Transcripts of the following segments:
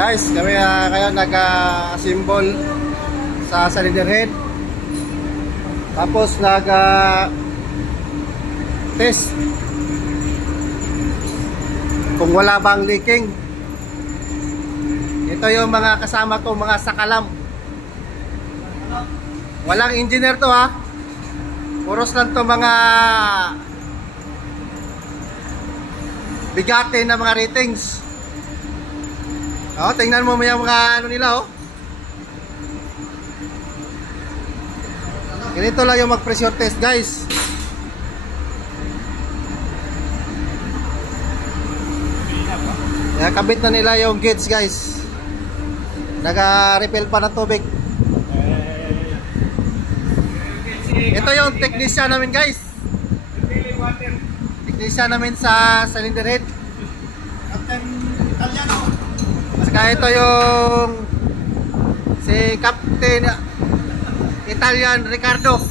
Guys, kami ngayon nag-assemble sa cylinder head. Tapos nag-test kung wala bang leaking. Ito yung mga kasama ko, mga sakalam. Walang engineer to ha. Puros lang to mga bigate na mga ratings. Tingnan mo yung mga ano nila Ganito lang yung mag-pressure test, guys. Kabit na nila yung gauge, guys. Naka-refill pa ng tubig. Ito yung technician namin, guys. Technician namin sa cylinder head. Captain Italiano. Saka ito yung si Captain Italian Ricardo.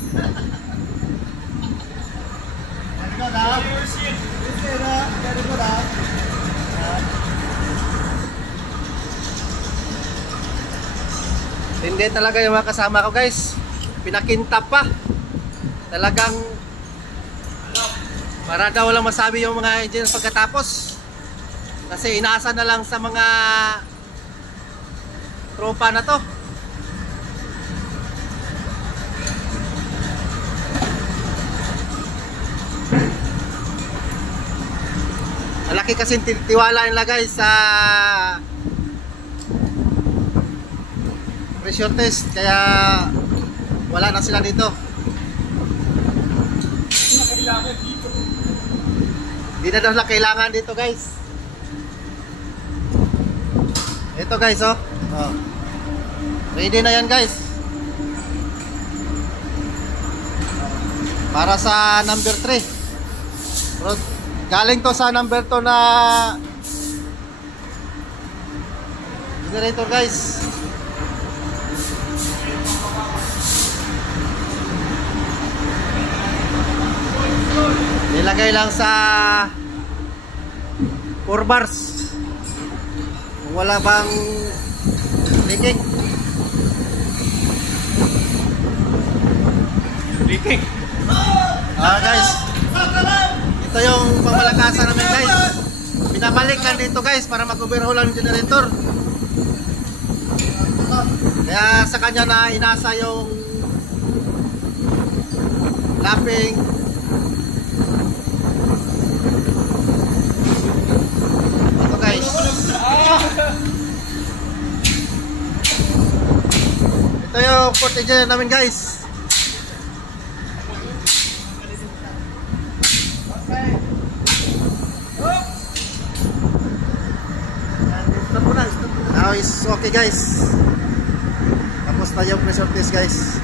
Hindi talaga yung mga kasama ko, guys. Pinakintap pa. Talagang para daw lang masabi yung mga engineer pagkatapos. Kasi inaasa na lang sa mga tropa na to. Malaki kasi tiwala nila, guys, sa pressure test. Kaya wala na sila dito. Hindi na daw na kailangan dito, guys. Ito, guys, ready na yan, guys. Para sa number 3. Pero galing to sa number 2 na generator, guys. Nilagay lang sa 4 bars. Kung wala bang leaking. Guys, ito yung pamalakasan namin, guys. Pinabalikan dito, guys, para mag-overhaul ang generator. Kaya sa kanya na inasa yung lapping. Ito, guys. Ito yung port engineer namin, guys. Now is okay, guys. Tapos na yung pressure test, guys.